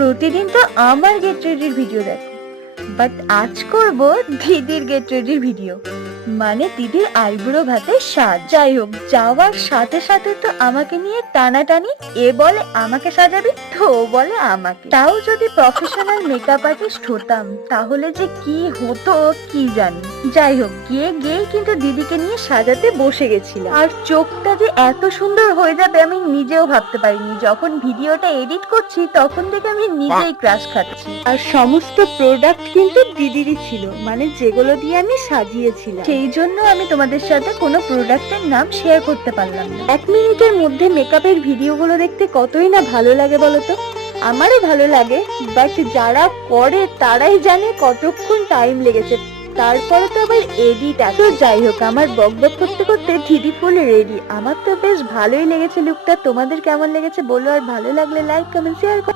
প্রতিদিন তো আমার গেট রেডির ভিডিও দেখো, বাট আজ করব দিদির গেট রেডির ভিডিও। মানে দিদির আইব্রো ভাতে সাজ। যাই হোক, যাওয়ার সাথে সাথে তো আমাকে নিয়ে টানাটানি। এ বলে আমাকে সাজাবি, তো ও বলে আমাকে। তাও যদি প্রফেশনাল মেকআপ আর্টিস্ট হতাম তাহলে যে কি হতো কি জানি। যাই হোক, গিয়েই কিন্তু দিদিকে নিয়ে সাজাতে বসে গেছিলাম। আর চোখটা যে এত সুন্দর হয়ে যাবে আমি নিজেও ভাবতে পারিনি। যখন ভিডিওটা এডিট করছি তখন থেকে আমি নিজেই ক্রাশ খাচ্ছি। আর সমস্ত প্রোডাক্ট কিন্তু দিদিরই ছিল, মানে যেগুলো দিয়ে আমি সাজিয়েছিলাম। সেই জন্য আমি তোমাদের সাথে কোনো প্রোডাক্টের নাম শেয়ার করতে পারলাম না। 1 মিনিটের মধ্যে মেকআপের ভিডিওগুলো দেখতে কতই না ভালো লাগে বলতো। আমারও ভালো লাগে, বাট যারা করে তারাই জানে কতক্ষণ টাইম লেগেছে। তারপরে তো আবার এডিট আছে। যাই হোক, আমার বকবক করতে করতে দিদি ফুল রেডি। আমার তো বেশ ভালোই লেগেছে লুকটা। তোমাদের কেমন লেগেছে বলো, আর ভালো লাগলে লাইক কমেন্ট শেয়ার করো।